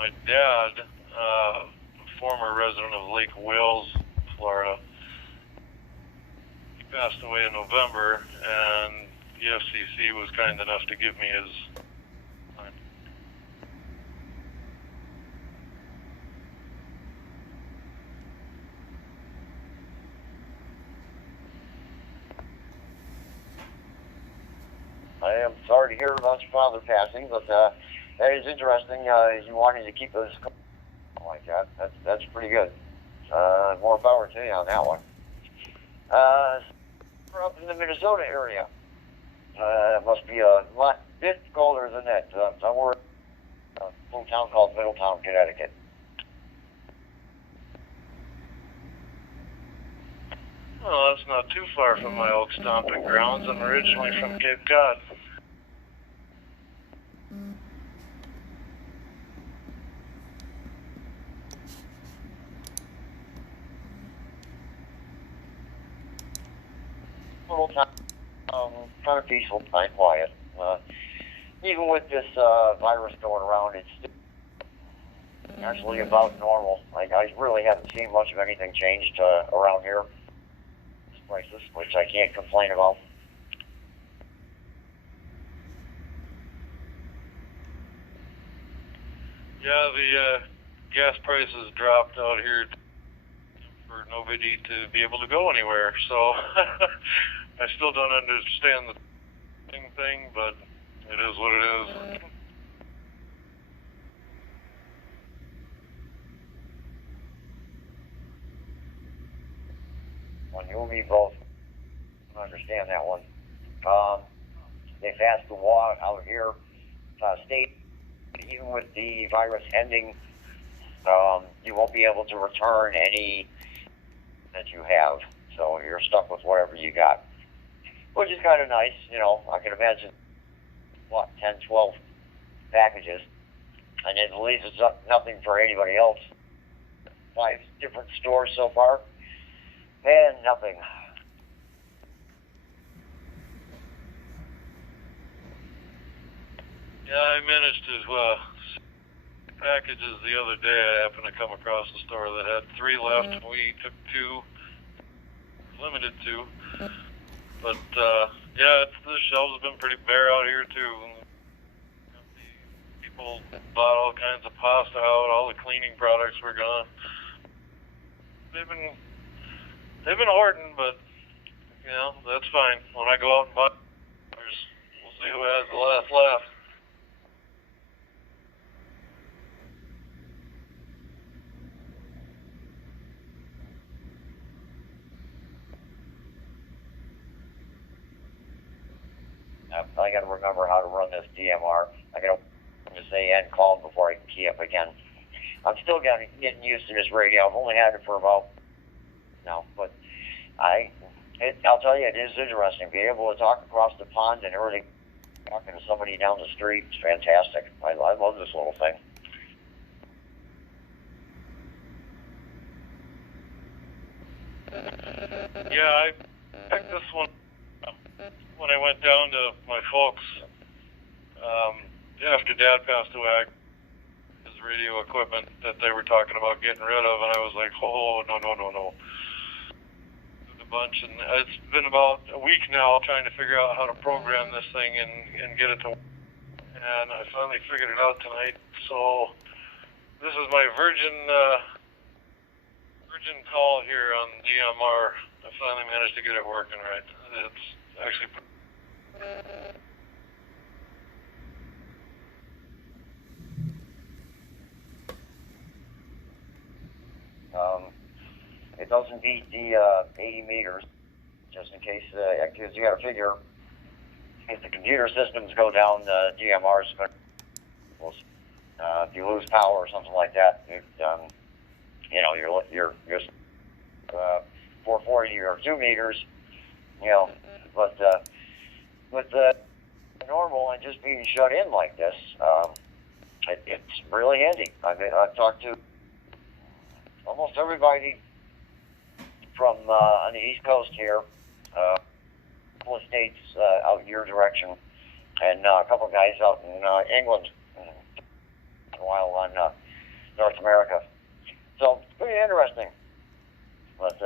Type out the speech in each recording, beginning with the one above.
My dad, former resident of Lake Wales, Florida, he passed away in November, and the FCC was kind enough to give me his. I am sorry to hear about your father passing, but that is interesting. You wanting to keep us like that. That's pretty good. More power to you on that one. We're up in the Minnesota area. It must be a bit colder than that. Somewhere in a little town called Middletown, Connecticut. Well, that's not too far from my old stomping grounds. I'm originally from Cape Cod. Little town, kind of peaceful, kind of quiet. Even with this virus going around, it's still actually about normal. I really haven't seen much of anything changed around here. Prices, which I can't complain about. Yeah, the gas prices dropped out here for nobody to be able to go anywhere, so I still don't understand the thing, but it is what it is. Well, you and me both understand that one. They passed the law out here, state, even with the virus ending, you won't be able to return any that you have. So you're stuck with whatever you got, which is kind of nice. You know, I can imagine, 10, 12 packages, and it leaves nothing for anybody else. 5 different stores so far, and nothing. Yeah, I managed to packages the other day. I happened to come across a store that had 3 left. We took 2, limited 2. But yeah, the shelves have been pretty bare out here too. People bought all kinds of pasta out. All the cleaning products were gone. They've been hoarding, but you know that's fine. When I go out and buy, we'll see who has the last laugh. I got to remember how to run this DMR. I got to say end call before I can key up again. I'm still getting used to this radio. I've only had it for about but I'll tell you, it is interesting. Being able to talk across the pond and everything, talking to somebody down the street is fantastic. I love this little thing. Yeah, I picked this one up when I went down to my folks after Dad passed away. His radio equipment that they were talking about getting rid of, and I was like, oh, no. A bunch, and it's been about a week now trying to figure out how to program this thing and get it to work. And I finally figured it out tonight. So this is my virgin call here on DMR. I finally managed to get it working right. It's actually it doesn't beat the 80 meters, just in case, because you got to figure, if the computer systems go down, the DMR is going to, if you lose power or something like that, you're 440 or 2 meters, but with the normal and just being shut in like this, it's really handy. I've talked to almost everybody from on the East Coast here, a couple of states out your direction, and a couple of guys out in England, a while on North America. So, pretty interesting. But,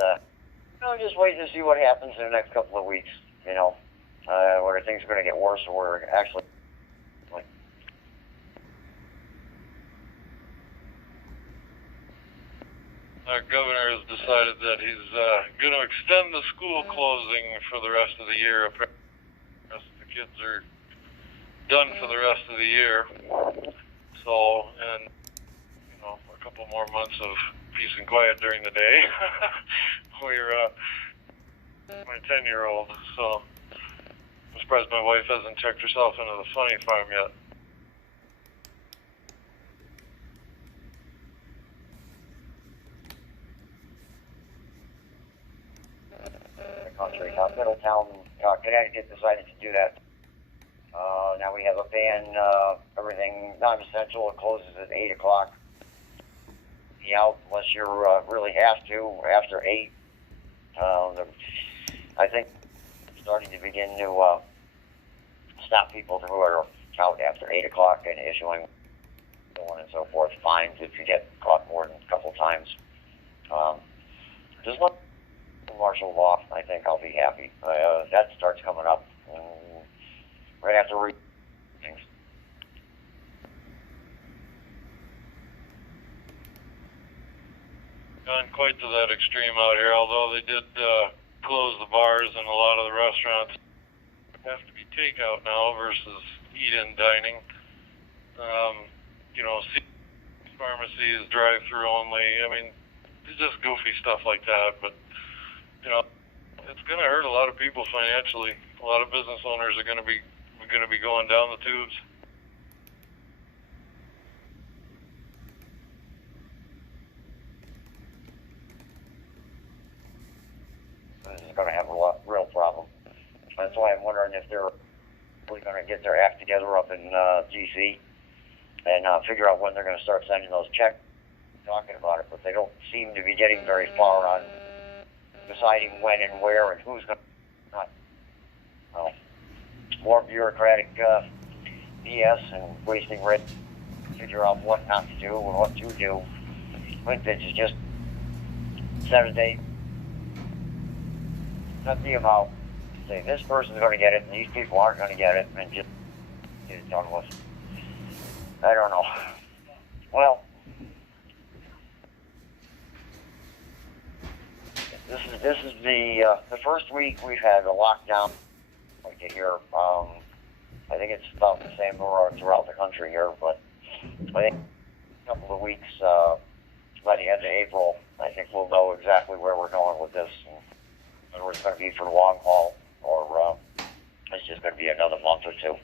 just waiting to see what happens in the next couple of weeks, whether things are going to get worse or actually... Our governor has decided that he's going to extend the school closing for the rest of the year. The kids are done for the rest of the year. So, and, a couple more months of peace and quiet during the day. We're, my 10-year-old, so I'm surprised my wife hasn't checked herself into the funny farm yet. Country. Middletown, Connecticut decided to do that. Now we have a ban, everything non-essential, it closes at 8 o'clock. Be out unless you're really have to after 8. I think starting to begin to stop people who are out after 8 o'clock and issuing so on and so forth fines if you get caught more than a couple times. Just look martial law, I think I'll be happy. That starts coming up right after things. Gone quite to that extreme out here, although they did close the bars and a lot of the restaurants have to be takeout now versus eat-in dining. Pharmacies, drive-through only. I mean, it's just goofy stuff like that, but it's going to hurt a lot of people financially. A lot of business owners are going to be going down the tubes. This is going to have a real problem. That's why I'm wondering if they're really going to get their act together up in D.C. and figure out when they're going to start sending those checks. Talking about it, but they don't seem to be getting very far on deciding when and where and who's going to not. Well, more bureaucratic BS and wasting red to figure out what not to do and what to do. Vintage is just set a date, set the amount, say this person's going to get it and these people aren't going to get it, and just get it done with. I don't know. Well, This is the first week we've had a lockdown here. I think it's about the same throughout the country here, but I think a couple of weeks by the end of April, I think we'll know exactly where we're going with this, and whether it's going to be for the long haul or it's just going to be another month or two.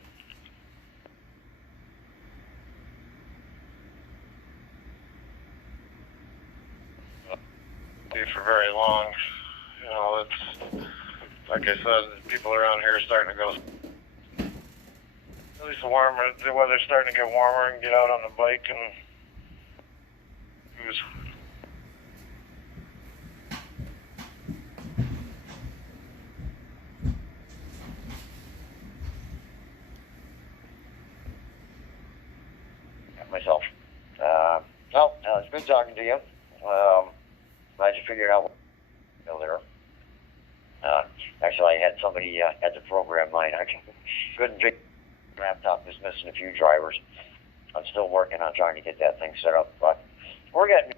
For very long. It's like I said, people around here are starting to go. At least the weather's starting to get warmer and get out on the bike and cruise. Myself. It's good talking to you. Glad you figured out what there. Actually, I had somebody had to program mine. I couldn't drink. The laptop is missing a few drivers. I'm still working on trying to get that thing set up, but we're getting.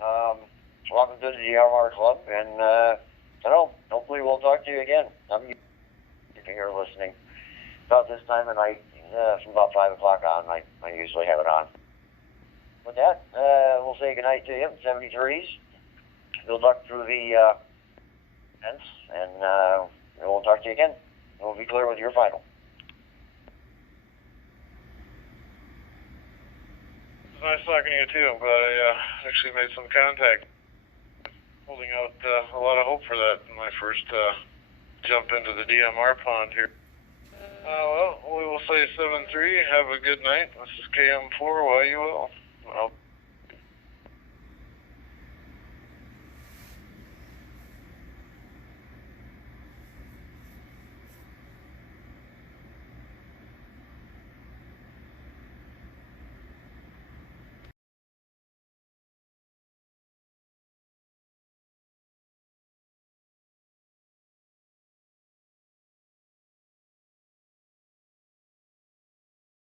Welcome to the Dmr-Marc Club, and hopefully we'll talk to you again. I'm here listening about this time of night, from about 5 o'clock on. I usually have it on. With that, we'll say goodnight to you. 73s. Good luck through the events, and we'll talk to you again. We'll be clear with your final. It's nice talking to you too. I'm glad I actually made some contact. Holding out a lot of hope for that in my first jump into the DMR pond here. Well, we will say 7-3. Have a good night. This is KM4 YUL. Well,